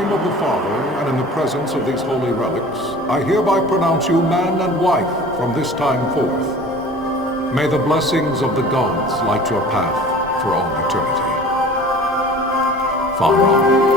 name of the Father, and in the presence of these holy relics, I hereby pronounce you man and wife from this time forth. May the blessings of the gods light your path for all eternity. Far on.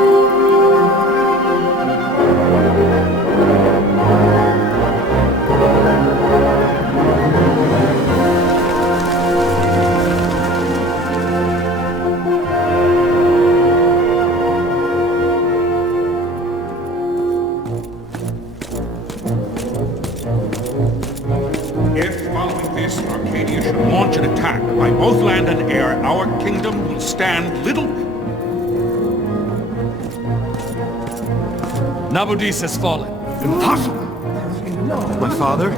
Launch an attack by both land and air, our kingdom will stand little... Nabudis has fallen. Impossible! My father?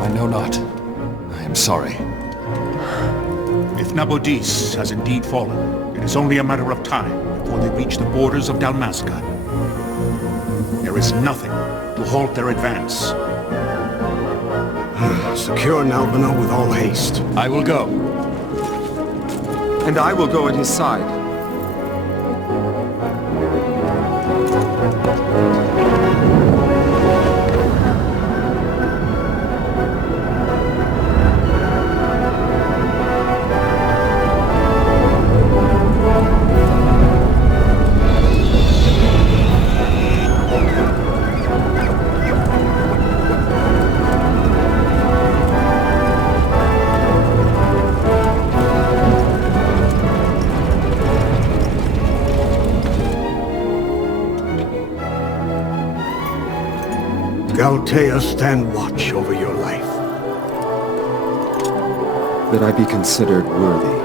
I know not. I am sorry. If Nabudis has indeed fallen, it is only a matter of time before they reach the borders of Dalmasca. There is nothing to halt their advance. Secure Nalbina with all haste. I will go. And I will go at his side. Galtea, stand watch over your life. That I be considered worthy.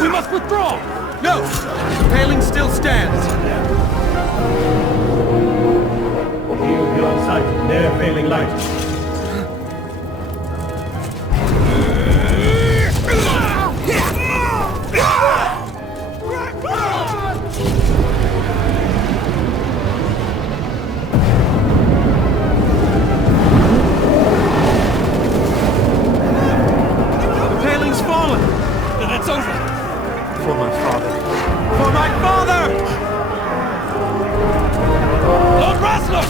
We must withdraw! No! The paling still stands! Yield beyond sight, near failing light. It's over! For my father. For my father! Lord Rasler!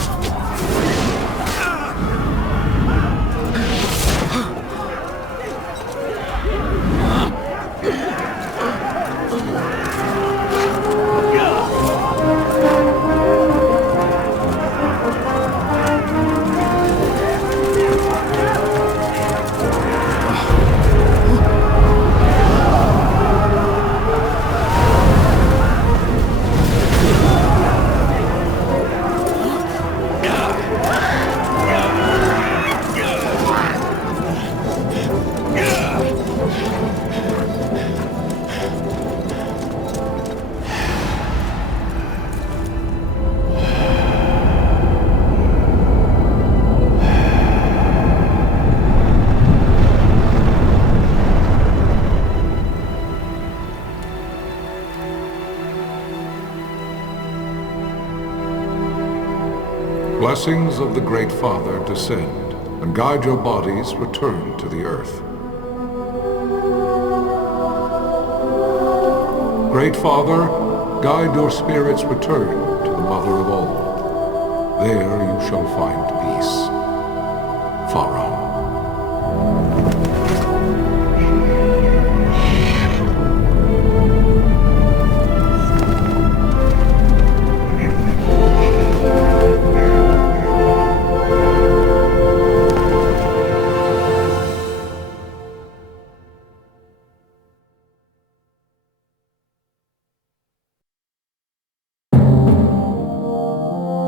blessings of the Great Father descend, and guide your bodies return to the earth. Great Father, guide your spirits return to the Mother of all. There you shall find peace. Pharaoh.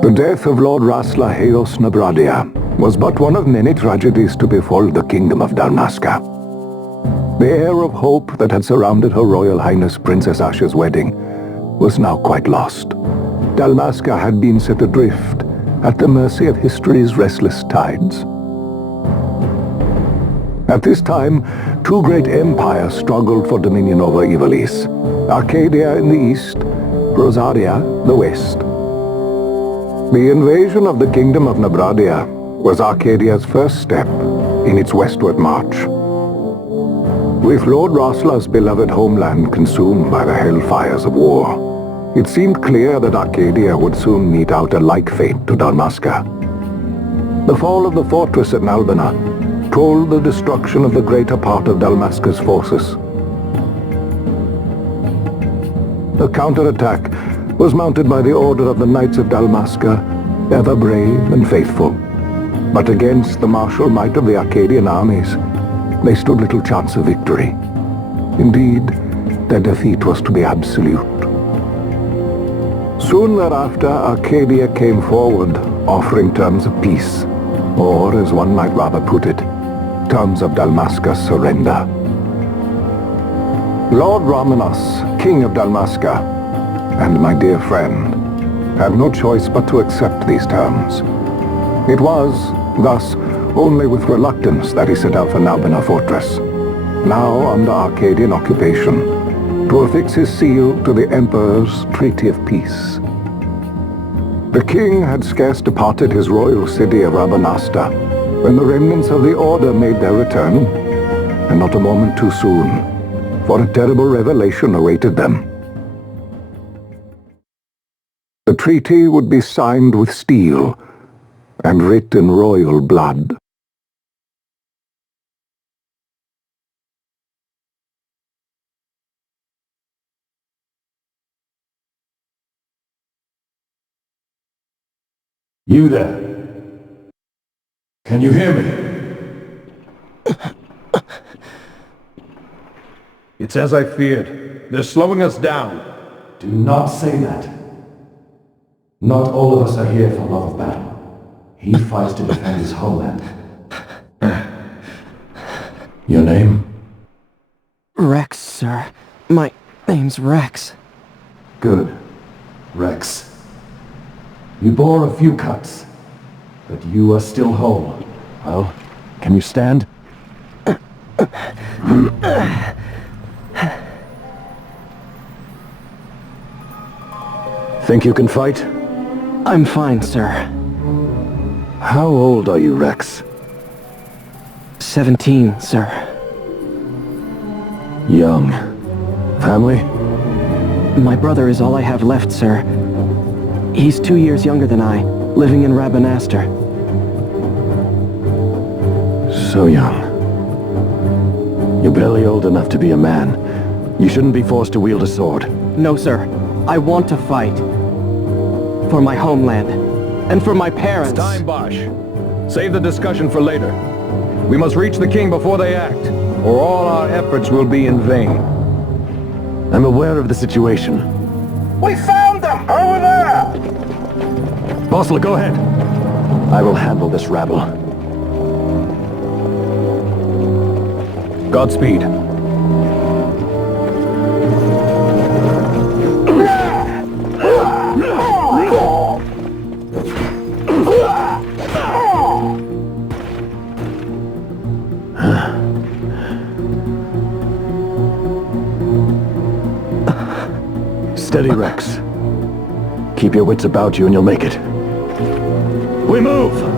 The death of Lord Raslaheos Nabradia was but one of many tragedies to befall the kingdom of Dalmasca. The air of hope that had surrounded Her Royal Highness Princess Asha's wedding was now quite lost. Dalmasca had been set adrift at the mercy of history's restless tides. At this time, two great empires struggled for dominion over Ivalice: Arcadia in the east, Rosaria the west. The invasion of the kingdom of Nabradia was Arcadia's first step in its westward march. With Lord Rasla's beloved homeland consumed by the hellfires of war, it seemed clear that Arcadia would soon mete out a like fate to Dalmasca. The fall of the fortress at Nalbina told the destruction of the greater part of Dalmasca's forces. The counterattack was mounted by the order of the Knights of Dalmasca, ever brave and faithful. But against the martial might of the Arcadian armies, they stood little chance of victory. Indeed, their defeat was to be absolute. Soon thereafter, Arcadia came forward, offering terms of peace, or, as one might rather put it, terms of Dalmasca's surrender. Lord Ramenos, King of Dalmasca, and my dear friend, had no choice but to accept these terms. It was, thus, only with reluctance that he set out for Nalbina Fortress, now under Arcadian occupation, to affix his seal to the Emperor's Treaty of Peace. The king had scarce departed his royal city of Rabanasta when the remnants of the Order made their return, and not a moment too soon, for a terrible revelation awaited them. The treaty would be signed with steel and writ in royal blood. You there? Can you hear me? It's as I feared. They're slowing us down. Do not say that. Not all of us are here for love of battle. He fights to defend his homeland. Your name? Rex, sir. My name's Rex. Good. Rex. You bore a few cuts, but you are still whole. Well, can you stand? Think you can fight? I'm fine, sir. How old are you, Rex? 17, sir. Young. Family? My brother is all I have left, sir. He's 2 years younger than I, living in Rabanastre. So young. You're barely old enough to be a man. You shouldn't be forced to wield a sword. No, sir. I want to fight. For my homeland. And for my parents. It's time, Bosch. Save the discussion for later. We must reach the king before they act, or all our efforts will be in vain. I'm aware of the situation. We found them! Over there! Bossel, go ahead. I will handle this rabble. Godspeed. Steady, Rex. Keep your wits about you and you'll make it. We move!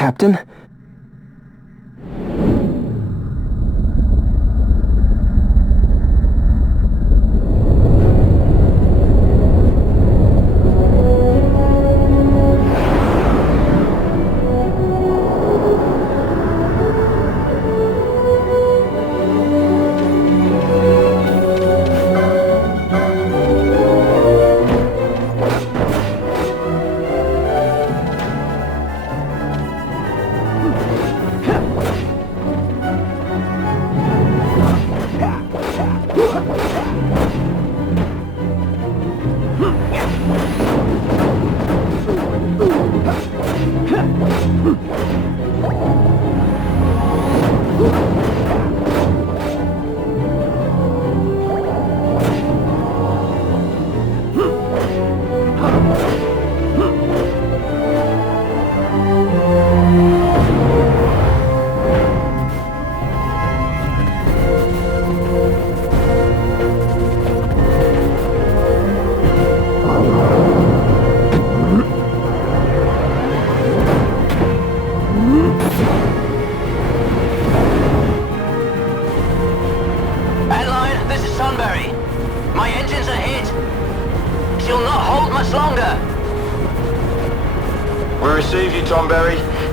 Captain?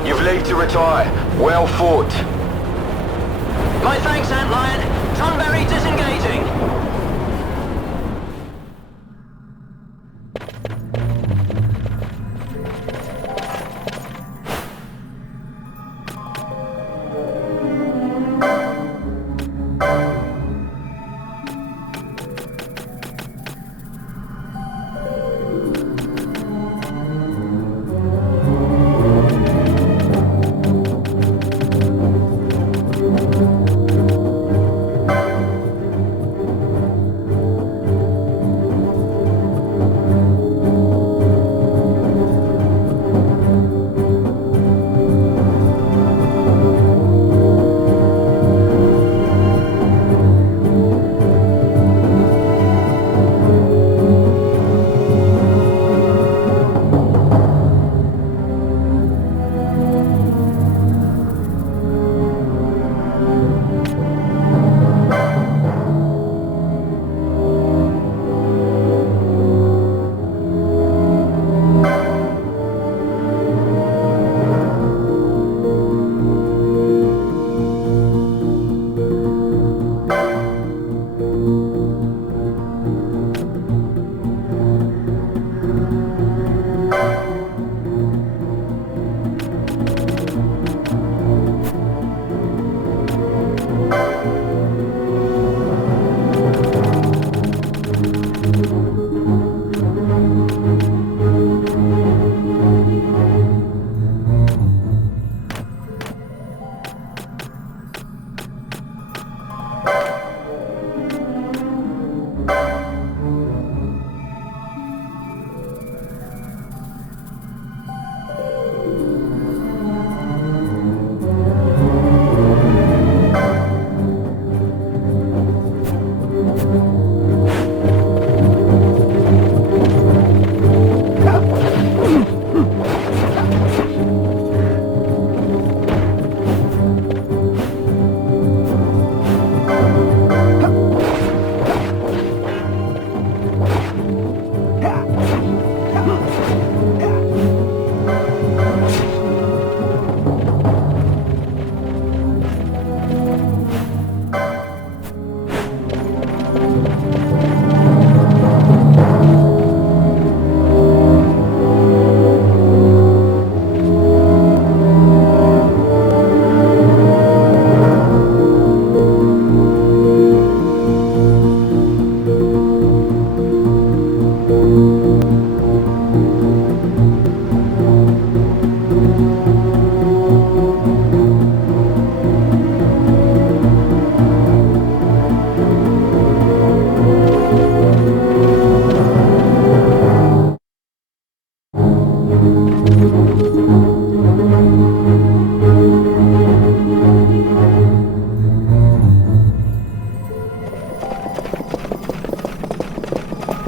You've leave to retire. Well fought. My thanks, Antlion. Tonberry disengaging.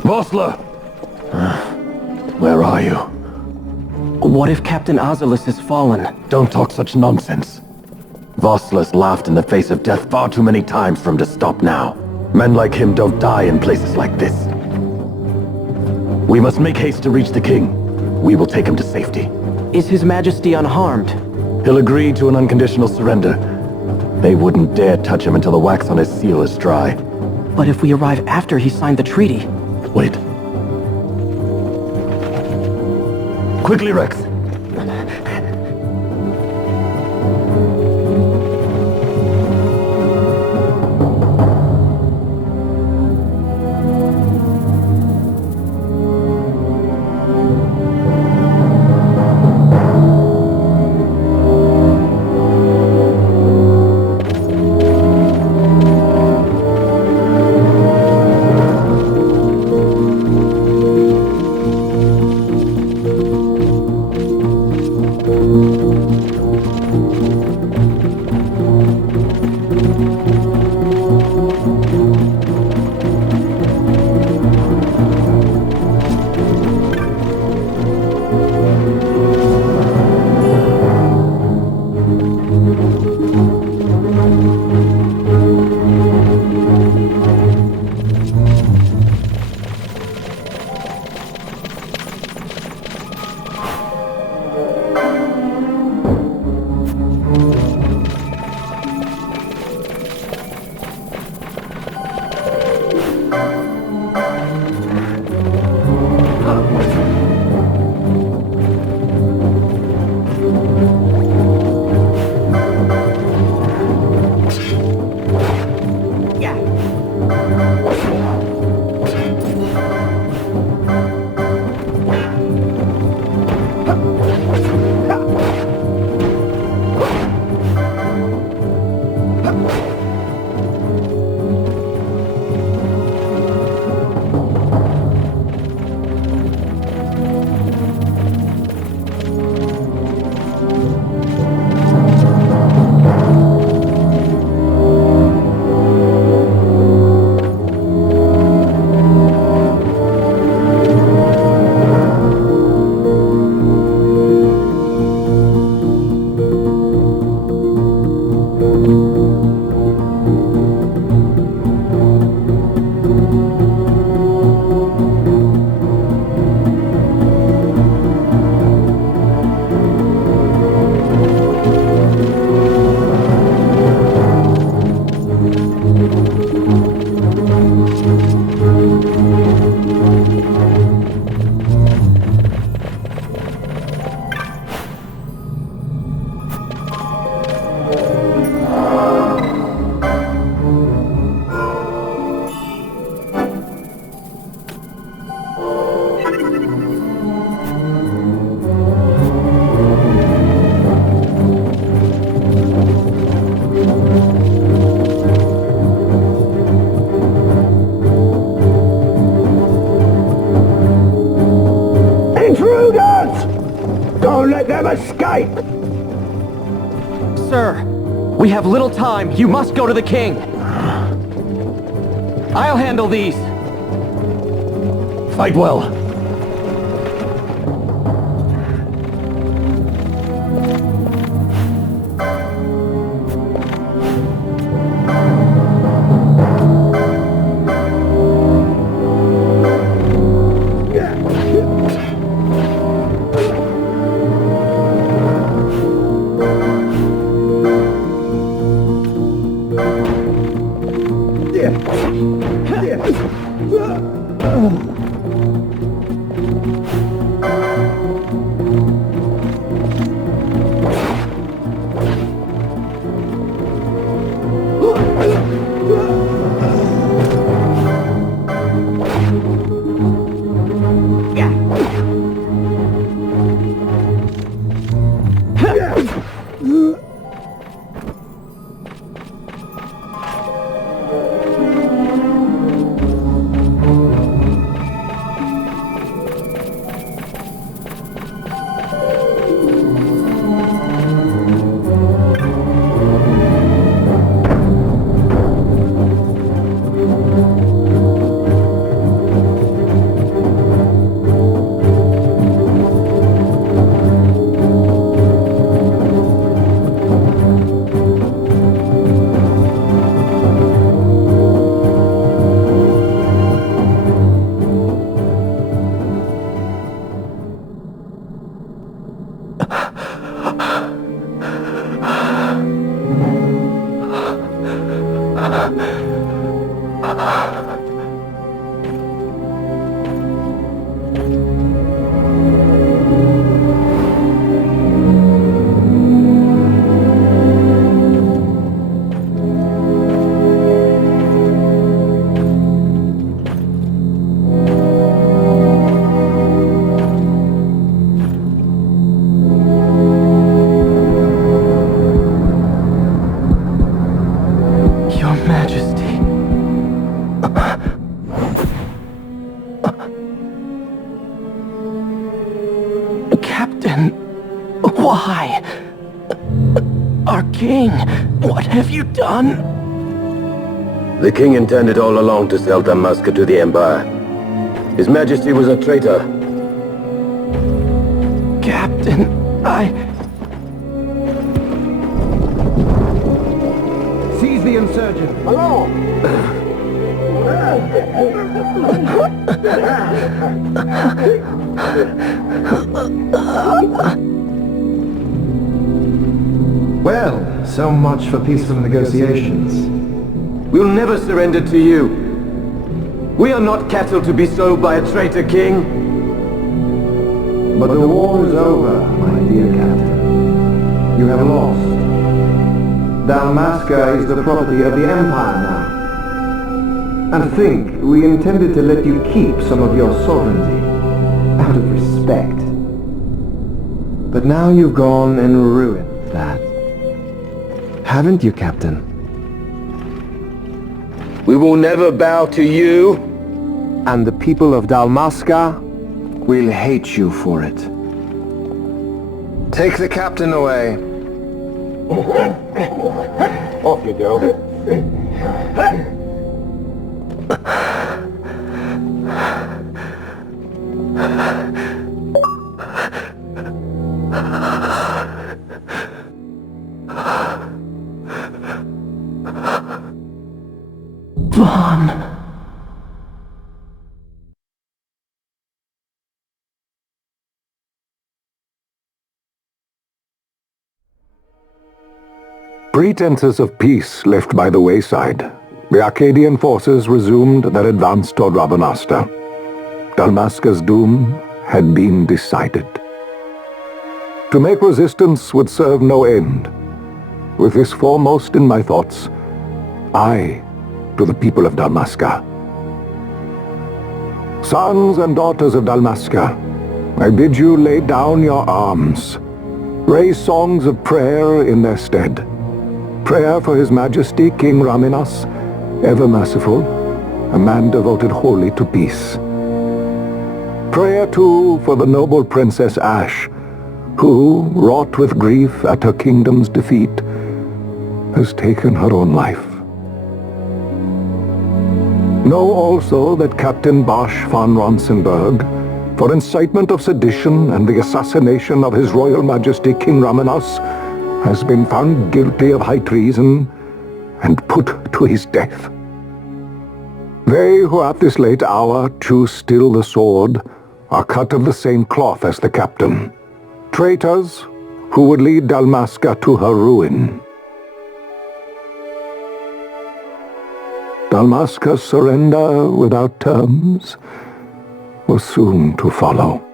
Vossler! Where are you? What if Captain Azalis has fallen? Don't talk such nonsense. Vossler's laughed in the face of death far too many times for him to stop now. Men like him don't die in places like this. We must make haste to reach the king. We will take him to safety. Is His Majesty unharmed? He'll agree to an unconditional surrender. They wouldn't dare touch him until the wax on his seal is dry. But if we arrive after he signed the treaty... Wait. Quickly, Rex. escape! Sir, we have little time. You must go to the king. I'll handle these. Fight well. Why? Our king, what have you done? The king intended all along to sell Dalmasca to the Empire. His Majesty was a traitor. Captain, Seize the insurgent. Hello! Well, so much for peaceful negotiations. We'll never surrender to you. We are not cattle to be sold by a traitor king. But the war is over, my dear captain. You have lost. Dalmasca is the property of the Empire now. And think, we intended to let you keep some of your sovereignty, out of respect. But now you've gone and ruined that. Haven't you, Captain? We will never bow to you. And the people of Dalmasca will hate you for it. Take the captain away. Off you go. Vaughn. Pretenses of peace left by the wayside, the Arcadian forces resumed their advance toward Rabanasta. Dalmasca's doom had been decided. To make resistance would serve no end. With this foremost in my thoughts, I, to the people of Dalmasca. Sons and daughters of Dalmasca, I bid you lay down your arms. Raise songs of prayer in their stead. Prayer for His Majesty King Raminas, ever merciful, a man devoted wholly to peace. Prayer, too, for the noble Princess Ash, who, wrought with grief at her kingdom's defeat, has taken her own life. Know also that Captain Bosch von Ronsenberg, for incitement of sedition and the assassination of His Royal Majesty King Raminas, has been found guilty of high treason and put to his death. They who at this late hour choose still the sword are cut of the same cloth as the captain. Traitors who would lead Dalmasca to her ruin. Dalmasca's surrender without terms was soon to follow.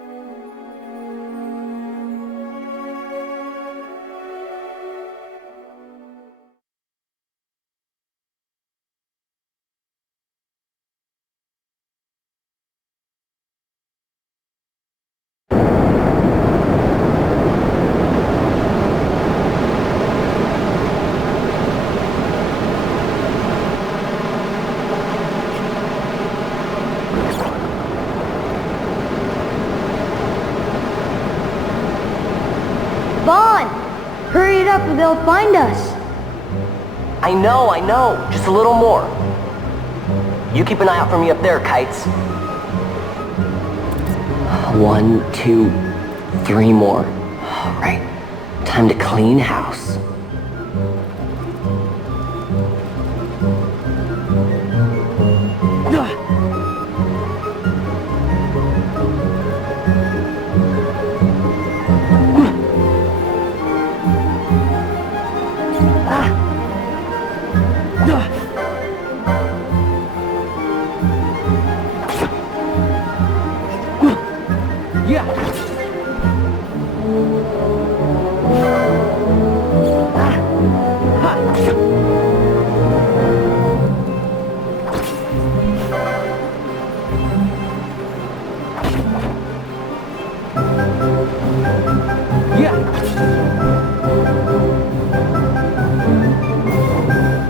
Hurry it up or they'll find us. I know. Just a little more. You keep an eye out for me up there, Kites. 1, 2, 3 more. All right. Time to clean house.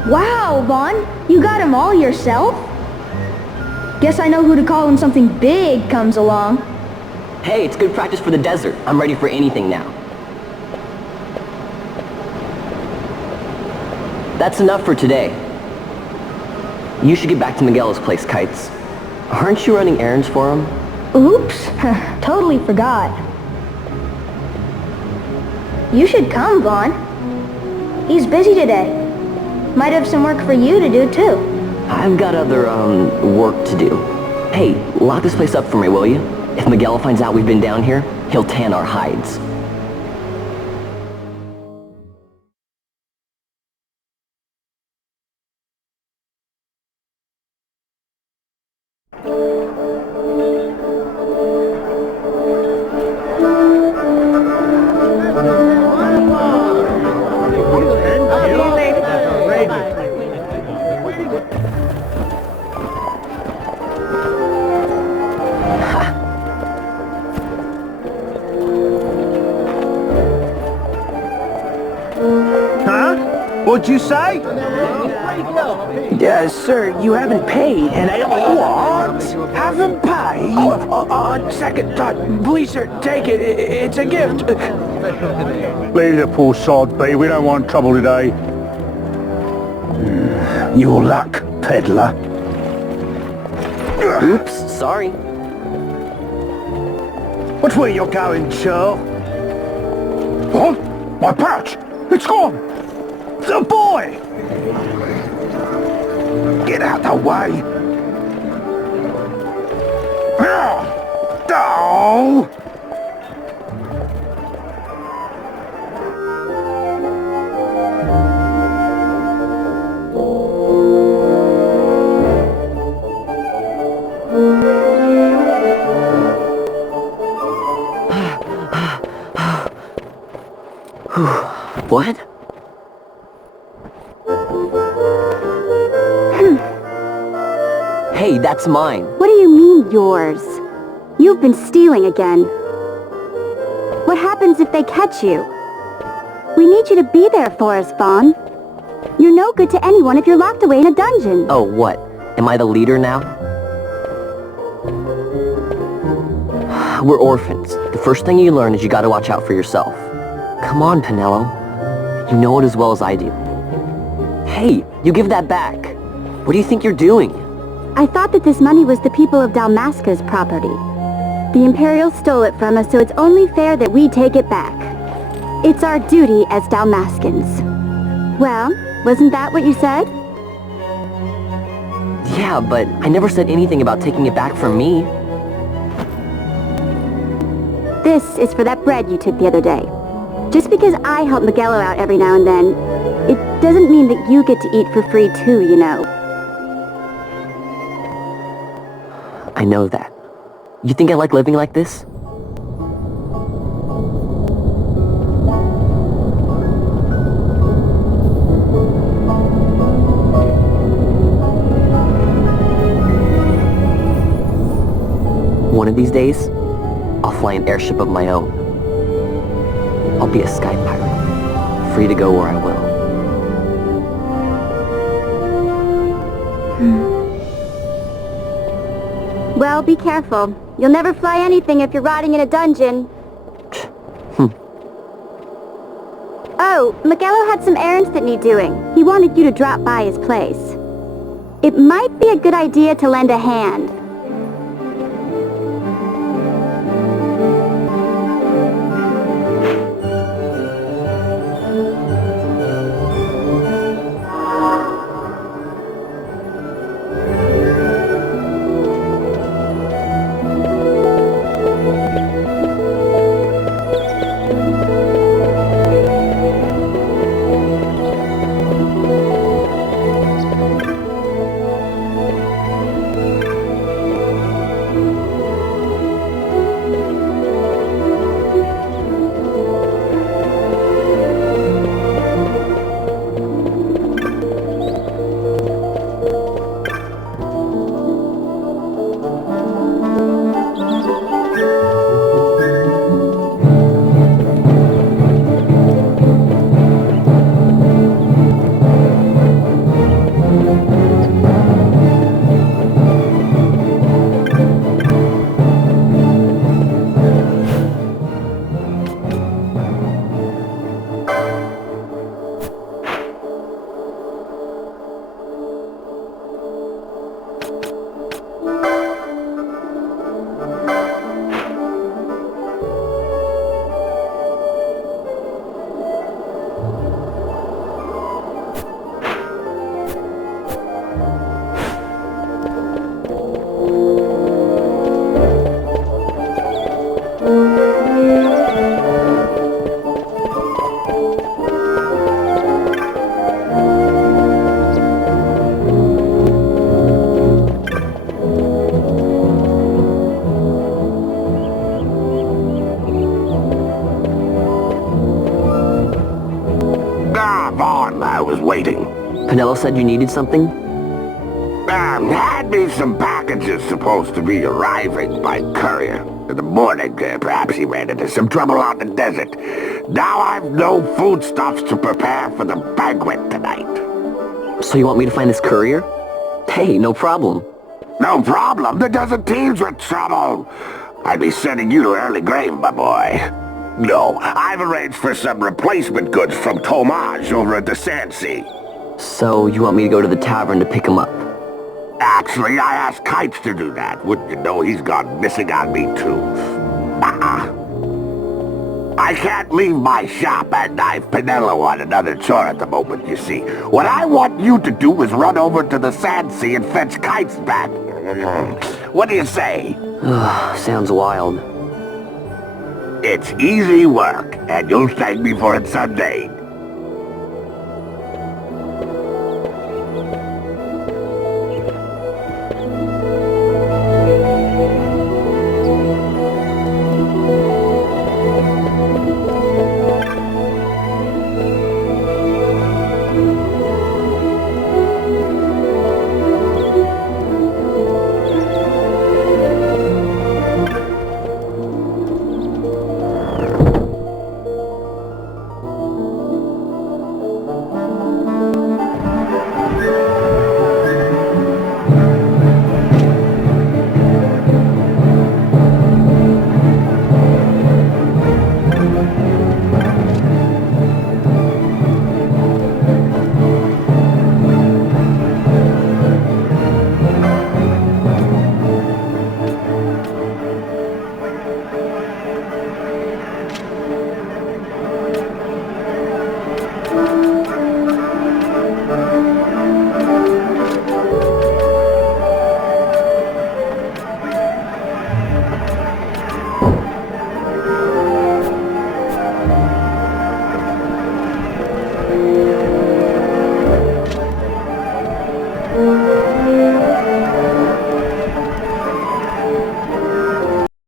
Wow, Vaughn, you got him all yourself? Guess I know who to call when something big comes along. Hey, it's good practice for the desert. I'm ready for anything now. That's enough for today. You should get back to Miguel's place, Kites. Aren't you running errands for him? Oops, totally forgot. You should come, Vaughn. He's busy today. Might have some work for you to do, too. I've got other, work to do. Hey, lock this place up for me, will you? If Miguel finds out we've been down here, he'll tan our hides. What'd you say? Sir, you haven't paid, and I... What? Haven't paid? On second thought, please, sir, take it. It's a gift. Leave the poor sod be. We don't want trouble today. Your luck, peddler. Oops, sorry. Which way you're going, Joe? What? My pouch! It's gone! The boy! Get out the way! Oh! What? Hey, that's mine. What do you mean, yours? You've been stealing again. What happens if they catch you? We need you to be there for us, Vaughn. You're no good to anyone if you're locked away in a dungeon. Oh, what? Am I the leader now? We're orphans. The first thing you learn is you gotta watch out for yourself. Come on, Pinello. You know it as well as I do. Hey, you give that back. What do you think you're doing? I thought that this money was the people of Dalmasca's property. The Imperials stole it from us, so it's only fair that we take it back. It's our duty as Dalmascans. Well, wasn't that what you said? Yeah, but I never said anything about taking it back from me. This is for that bread you took the other day. Just because I help Miguelo out every now and then, it doesn't mean that you get to eat for free too, you know. I know that. You think I like living like this? One of these days, I'll fly an airship of my own. I'll be a sky pirate, free to go where I will. Well, be careful. You'll never fly anything if you're rotting in a dungeon. Oh, Miguelo had some errands that need doing. He wanted you to drop by his place. It might be a good idea to lend a hand. waiting. Pinello said you needed something? Had me some packages supposed to be arriving by courier. In the morning, perhaps he ran into some trouble out in the desert. Now I've no foodstuffs to prepare for the banquet tonight. So you want me to find this courier? Hey, no problem. No problem? The desert teems with trouble. I'd be sending you to early grave, my boy. No, I've arranged for some replacement goods from Tomage over at the Sandsea. So you want me to go to the tavern to pick him up? Actually, I asked Kites to do that. Wouldn't you know he's gone missing on me, too. I can't leave my shop, and I've Pinello on another chore at the moment, you see. What I want you to do is run over to the Sandsea and fetch Kites back. What do you say? Sounds wild. It's easy work, and you'll thank me for it someday.